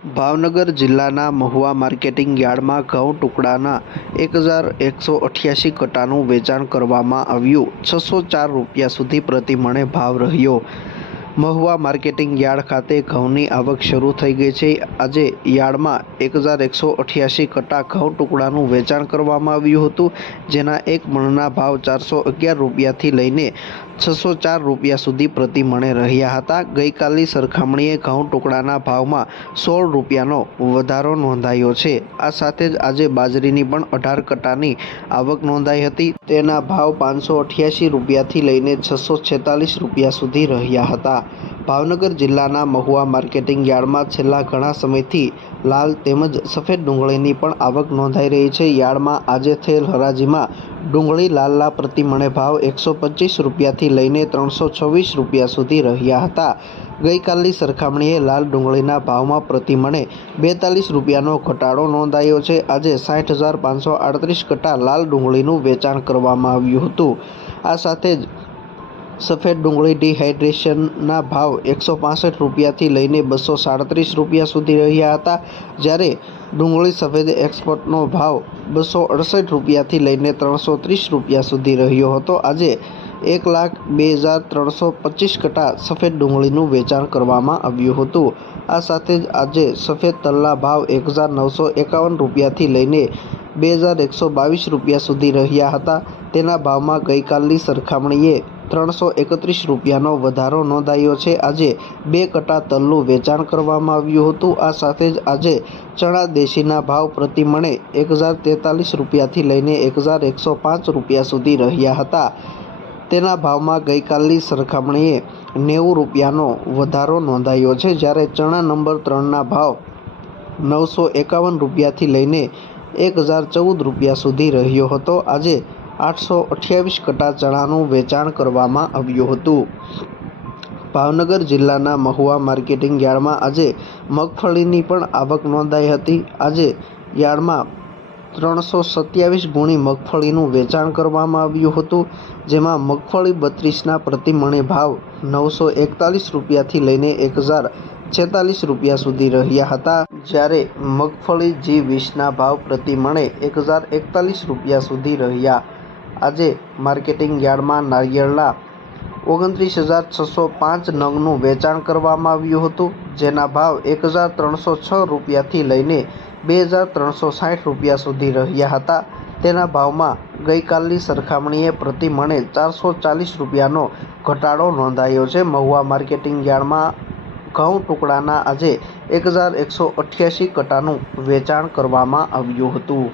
ભાવનગર જિલ્લાના મહુવા માર્કેટિંગ યાર્ડમાં ઘઉં ટુકડાના 1188 કટ્ટાનું વેચાણ કરવામાં આવ્યું। 604 રૂપિયા સુધી પ્રતિ મણે ભાવ રહ્યો। મહુવા માર્કેટિંગ યાર્ડ ખાતે ઘઉંની આવક શરૂ થઈ ગઈ છે। આજે યાર્ડમાં 1188 કટ્ટા ઘઉં ટુકડાનું વેચાણ કરવામાં આવ્યું હતું, જેના એક મણના ભાવ 411 રૂપિયાથી લઈને 604 રૂપિયા સુધી પ્રતિ મણે રહ્યા હતા। ગઈકાલની સરખામણીએ ઘઉં ટુકડાના ભાવમાં 16 રૂપિયાનો વધારો નોંધાયો છે। આ સાથે જ આજે બાજરીની પણ 18 કટ્ટાની આવક નોંધાઈ હતી। તેના ભાવ 588 રૂપિયાથી લઈને 646 રૂપિયા સુધી રહ્યા હતા। ભાવનગર જિલ્લાના મહુવા માર્કેટિંગ યાર્ડમાં છેલ્લા ઘણા સમયથી લાલ તેમજ સફેદ ડુંગળીની પણ આવક નોંધાઈ રહી છે। યાર્ડમાં આજે થયેલ હરાજીમાં ડુંગળી લાલના પ્રતિ મણે ભાવ 125 રૂપિયાથી લઈને 326 રૂપિયા સુધી રહ્યા હતા। ગઈકાલની સરખામણીએ લાલ ડુંગળીના ભાવમાં પ્રતિ મણે 42 રૂપિયાનો ઘટાડો નોંધાયો છે। આજે 60,538 કટ્ટા લાલ ડુંગળીનું વેચાણ કરવામાં આવ્યું હતું। આ સાથે જ સફેદ ડુંગળી ડિહાઇડ્રેશનના ભાવ 165 રૂપિયાથી લઈને 237 રૂપિયા સુધી રહ્યા હતા, જ્યારે ડુંગળી સફેદ એક્સપોર્ટનો ભાવ 268 રૂપિયાથી લઈને 330 રૂપિયા સુધી રહ્યો હતો। આજે 1,02,325 કટ્ટા સફેદ ડુંગળીનું વેચાણ કરવામાં આવ્યું હતું। આ સાથે જ આજે સફેદ તલના ભાવ 1,951 રૂપિયાથી લઈને 2,122 રૂપિયા સુધી રહ્યા હતા। તેના ભાવમાં ગઈકાલની સરખામણીએ 331 રૂપિયાનો વધારો નોંધાયો છે। આજે 2 કટ્ટા તલનું વેચાણ કરવામાં આવ્યું હતું। આ સાથે જ આજે ચણા દેશીના ભાવ પ્રતિ મણે 1,043 રૂપિયાથી લઈને 1,105 રૂપિયા સુધી રહ્યા હતા। તેના ભાવમાં ગઈકાલની સરખામણીએ 90 રૂપિયાનો વધારો નોંધાયો છે, જ્યારે ચણા નંબર 3ના ભાવ 951 રૂપિયાથી લઈને 1,014 રૂપિયા સુધી રહ્યો હતો। આજે 828 કટ્ટા ચણાનું વેચાણ કરવામાં આવ્યું હતું। ભાવનગર જિલ્લાના મહુવા માર્કેટિંગ યાર્ડમાં આજે મગફળીની પણ આવક નોંધાઈ હતી। આજે યાર્ડમાં 327 ગુણી મગફળીનું વેચાણ કરવામાં આવ્યું હતું, જેમાં મગફળી 32ના પ્રતિ મણે ભાવ 941 રૂપિયાથી લઈને 1,046 રૂપિયા સુધી રહ્યા હતા, જ્યારે મગફળી G20ના ભાવ પ્રતિ મણે 1,041 રૂપિયા સુધી રહ્યા। આજે માર્કેટિંગ યાર્ડમાં નારિયેળના 29,605 નંગનું વેચાણ કરવામાં આવ્યું હતું, જેના ભાવ 1,306 રૂપિયાથી લઈને 2,360 રૂપિયા સુધી રહ્યા હતા। તેના ભાવમાં ગઈકાલની સરખામણીએ પ્રતિ મણે 440 રૂપિયાનો ઘટાડો નોંધાયો છે। મહુવા માર્કેટિંગ યાર્ડમાં ઘઉં ટુકડાના આજે 1,188 કટ્ટાનું વેચાણ કરવામાં આવ્યું હતું।